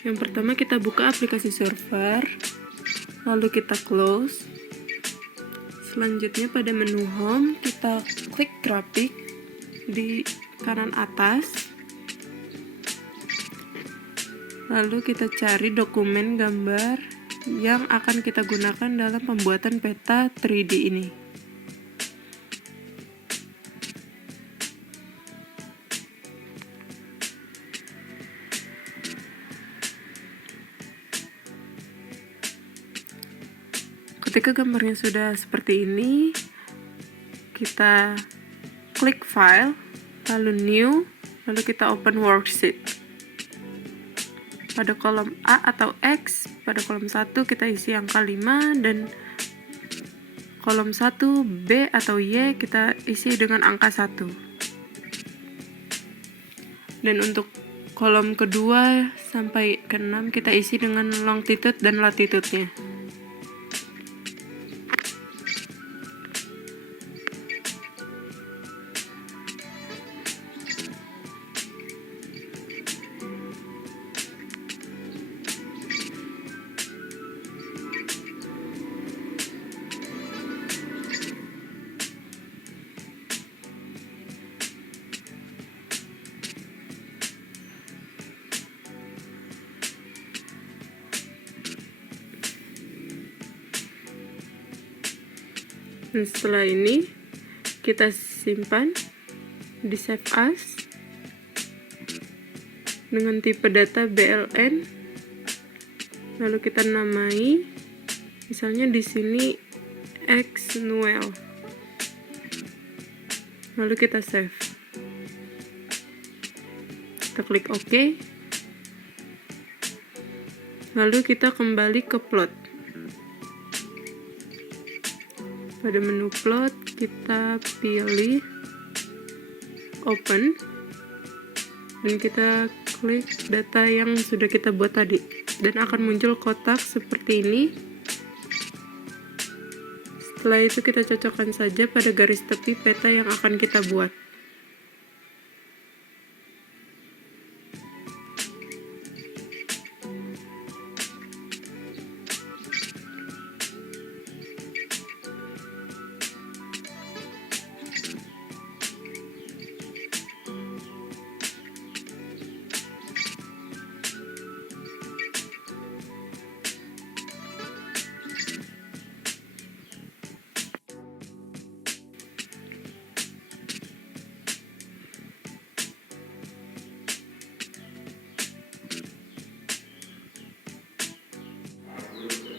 Yang pertama kita buka aplikasi server, lalu kita close. Selanjutnya pada menu home kita klik grafik di kanan atas, lalu kita cari dokumen gambar yang akan kita gunakan dalam pembuatan peta 3D ini. Ketika gambarnya sudah seperti ini, kita klik file, lalu new, lalu kita open worksheet. Pada kolom A atau X, pada kolom 1 kita isi angka 5, dan kolom 1 B atau Y kita isi dengan angka 1. Dan untuk kolom kedua sampai ke 6 kita isi dengan longitude dan latitude-nya. Dan setelah ini kita simpan di save as dengan tipe data BLN, lalu kita namai, misalnya di sini X Noel, lalu kita save. Kita klik OK, lalu kita kembali ke plot. Pada menu plot kita pilih open, dan kita klik data yang sudah kita buat tadi, dan akan muncul kotak seperti ini. Setelah itu kita cocokkan saja pada garis tepi peta yang akan kita buat.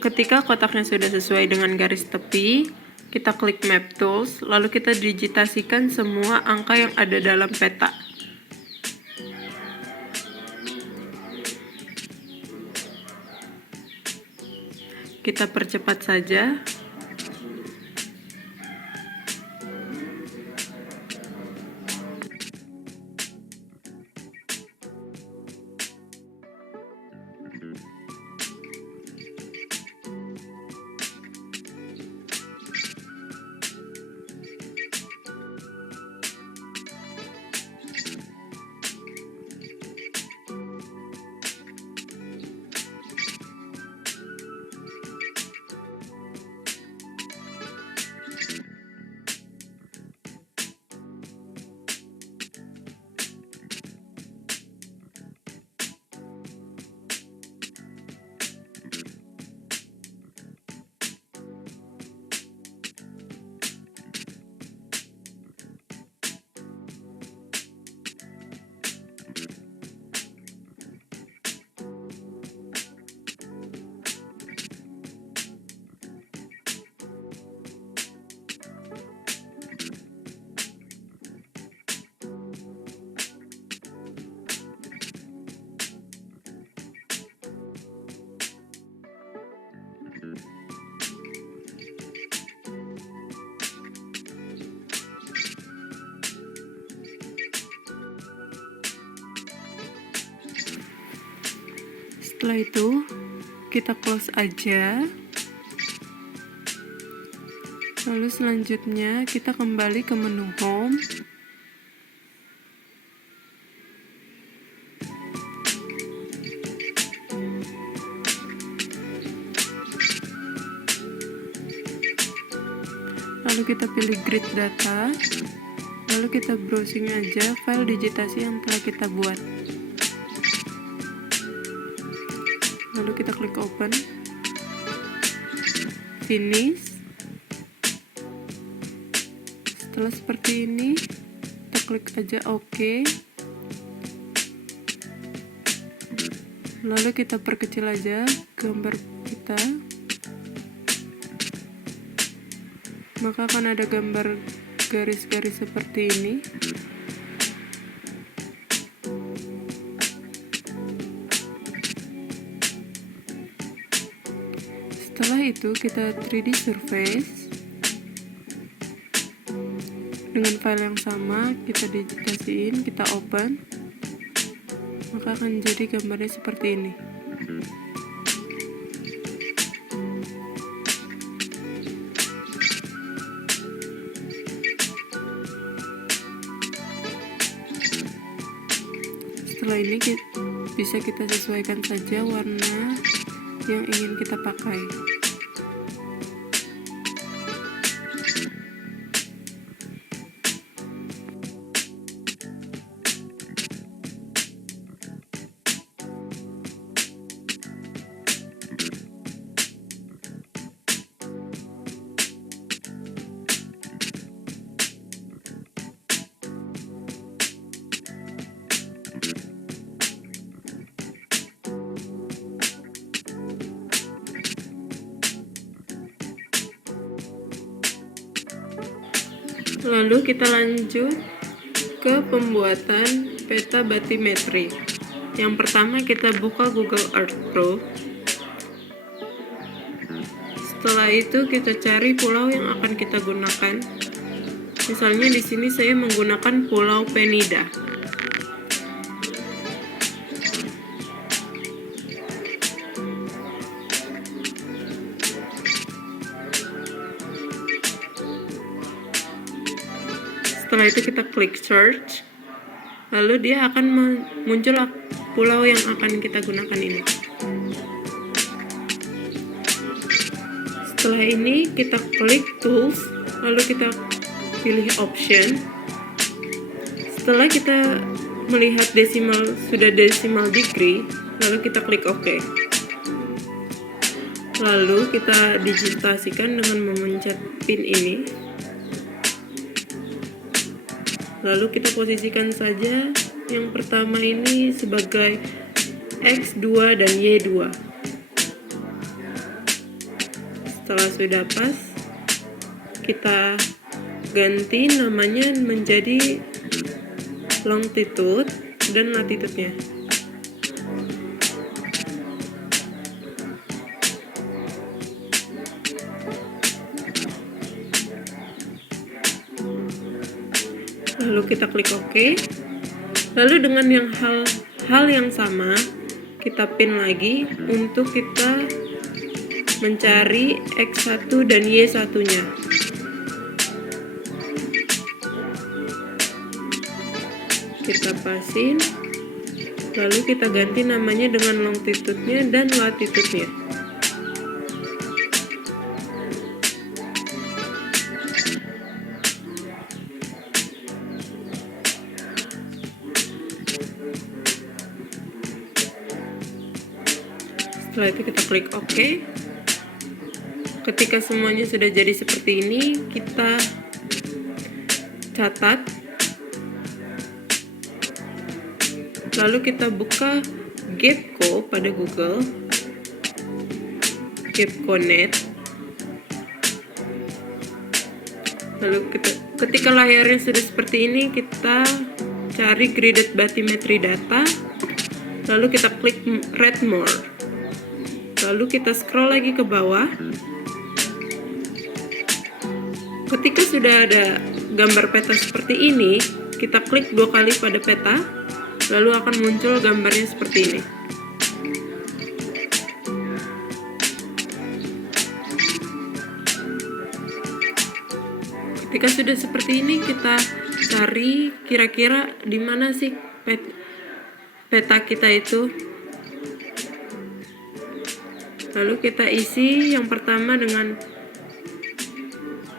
Ketika kotaknya sudah sesuai dengan garis tepi, kita klik Map Tools, lalu kita digitasikan semua angka yang ada dalam peta. Kita percepat saja. Setelah itu kita close aja, lalu selanjutnya kita kembali ke menu home, lalu kita pilih grid data, lalu kita browsing aja file digitasi yang telah kita buat, lalu kita klik open, finish. Setelah seperti ini, kita klik aja OK, lalu kita perkecil aja gambar kita, maka akan ada gambar garis-garis seperti ini. Setelah itu kita 3D surface dengan file yang sama, kita digitasiin, kita open, maka akan jadi gambarnya seperti ini. Setelah ini bisa kita sesuaikan saja warna yang ingin kita pakai. Lalu kita lanjut ke pembuatan peta batimetri. Yang pertama kita buka Google Earth Pro. Setelah itu kita cari pulau yang akan kita gunakan. Misalnya di sini saya menggunakan Pulau Penida. Setelah itu kita klik search, lalu dia akan muncul pulau yang akan kita gunakan ini. Setelah ini kita klik tools, lalu kita pilih option. Setelah kita melihat sudah decimal degree, lalu kita klik OK. Lalu kita digitasikan dengan memencet pin ini. Lalu kita posisikan saja yang pertama ini sebagai X2 dan Y2. Setelah sudah pas, kita ganti namanya menjadi longitude dan latitude-nya. Lalu kita klik OK. Lalu dengan hal yang sama, kita pin lagi untuk kita mencari X1 dan Y1-nya. Kita pasin, lalu kita ganti namanya dengan longitude-nya dan latitude-nya. Setelah itu kita klik OK. Ketika semuanya sudah jadi seperti ini, kita catat. Lalu kita buka Gapco pada Google, Gapco.net. Lalu ketika layarnya sudah seperti ini, kita cari graded bathymetry data. Lalu kita klik read more. Lalu kita scroll lagi ke bawah. Ketika sudah ada gambar peta seperti ini, kita klik 2 kali pada peta, lalu akan muncul gambarnya seperti ini. Ketika sudah seperti ini, kita cari kira-kira di mana sih peta kita itu. Lalu kita isi yang pertama dengan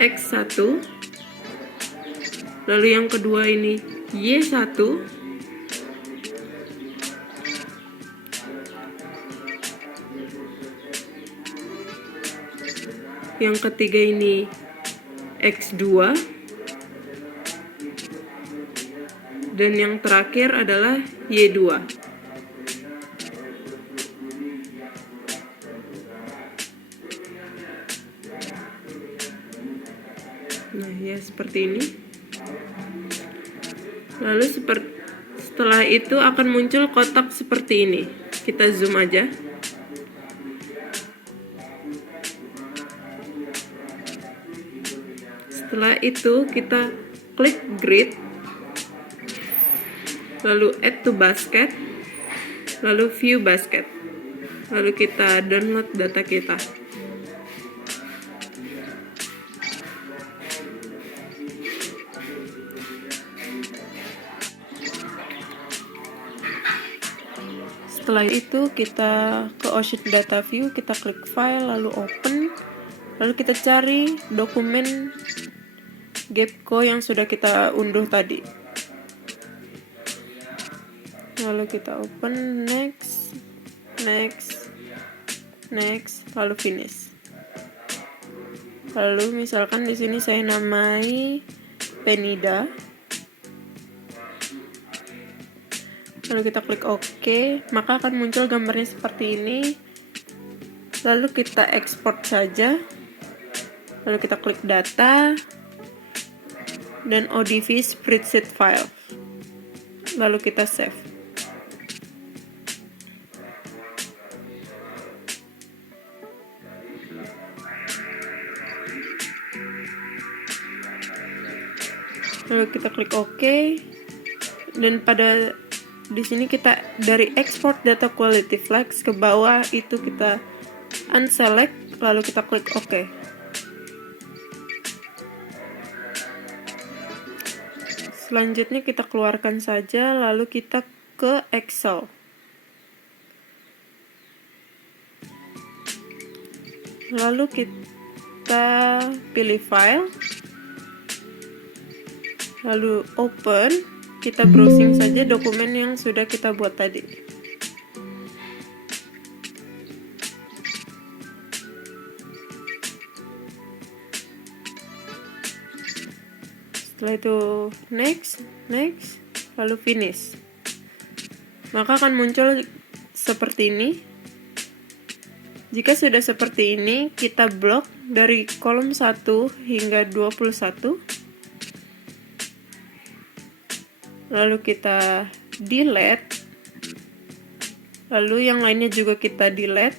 X1, lalu yang kedua ini Y1, yang ketiga ini X2, dan yang terakhir adalah Y2. Nah ya, seperti ini. Lalu setelah itu akan muncul kotak seperti ini. Kita zoom aja. Setelah itu kita klik grid, lalu add to basket, lalu view basket, lalu kita download data kita. Setelah itu kita ke Ocean Data View, kita klik file, lalu open, lalu kita cari dokumen Gapco yang sudah kita unduh tadi. Lalu kita open, next, lalu finish. Lalu misalkan di sini saya namai Penida. Lalu kita klik OK, maka akan muncul gambarnya seperti ini. Lalu kita ekspor saja. Lalu kita klik data dan ODV spreadsheet file. Lalu kita save. Lalu kita klik OK, dan di sini kita dari export data quality flags ke bawah itu kita unselect, lalu kita klik OK. Selanjutnya kita keluarkan saja, lalu kita ke Excel. Lalu kita pilih file, lalu open, kita browsing saja dokumen yang sudah kita buat tadi. Setelah itu next, lalu finish. Maka akan muncul seperti ini. Jika sudah seperti ini, kita blok dari kolom 1 hingga 21. Lalu kita delete. Lalu yang lainnya juga kita delete,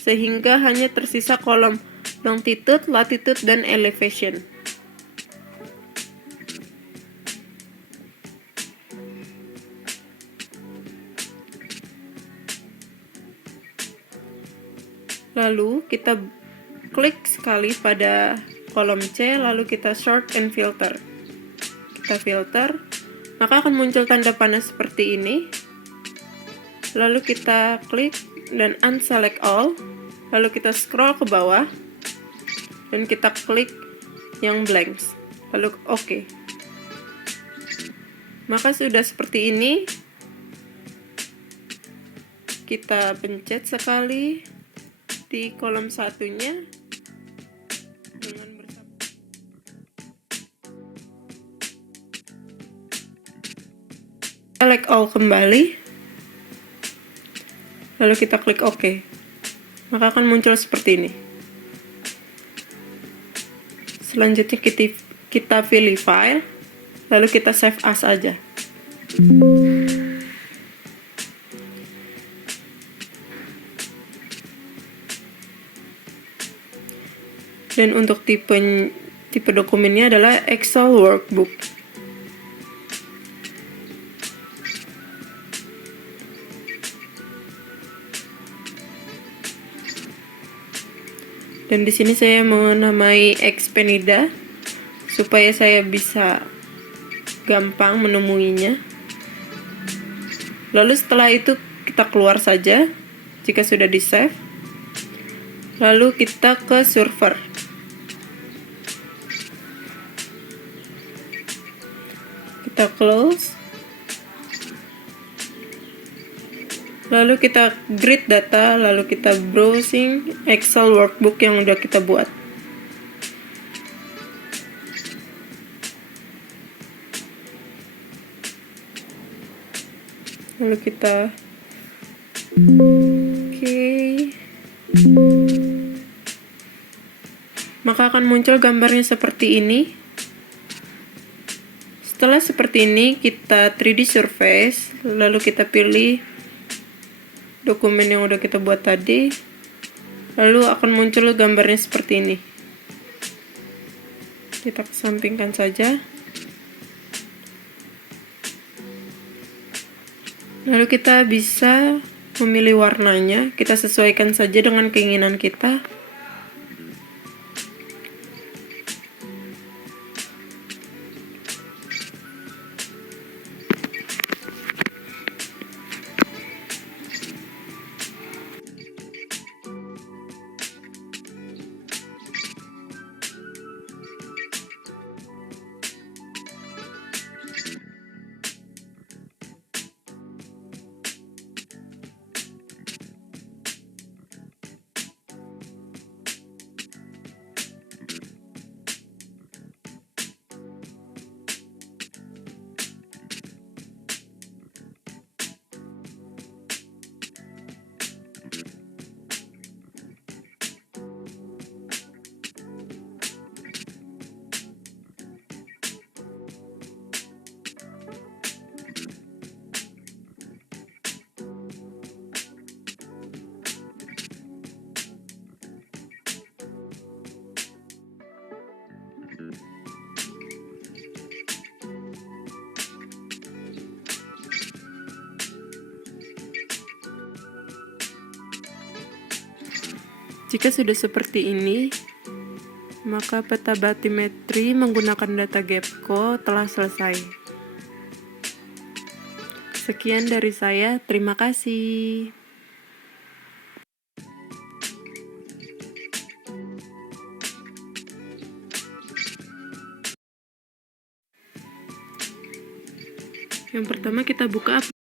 sehingga hanya tersisa kolom longitude, latitude, dan elevation. Lalu kita klik sekali pada kolom C, lalu kita sort and filter. Kita filter, maka akan muncul tanda panah seperti ini. Lalu kita klik dan unselect all, lalu kita scroll ke bawah dan kita klik yang blanks, lalu OK. Maka sudah seperti ini. Kita pencet sekali di kolom satunya dengan bersama. Select all kembali, lalu kita klik OK, maka akan muncul seperti ini. Selanjutnya kita pilih file, lalu kita save as aja. Dan untuk tipe dokumennya adalah Excel workbook. Dan di sini saya menamai Xpenida supaya saya bisa gampang menemuinya. Lalu setelah itu kita keluar saja jika sudah di save. Lalu kita ke server. kita close. Lalu kita grid data, lalu kita browsing Excel workbook yang udah kita buat. Lalu kita maka akan muncul gambarnya seperti ini. Setelah seperti ini, kita 3D surface, lalu kita pilih dokumen yang udah kita buat tadi, lalu akan muncul gambarnya seperti ini. Kita kesampingkan saja. Lalu kita bisa memilih warnanya, kita sesuaikan saja dengan keinginan kita. Jika sudah seperti ini, maka peta batimetri menggunakan data Gapco telah selesai. Sekian dari saya, terima kasih. Yang pertama kita buka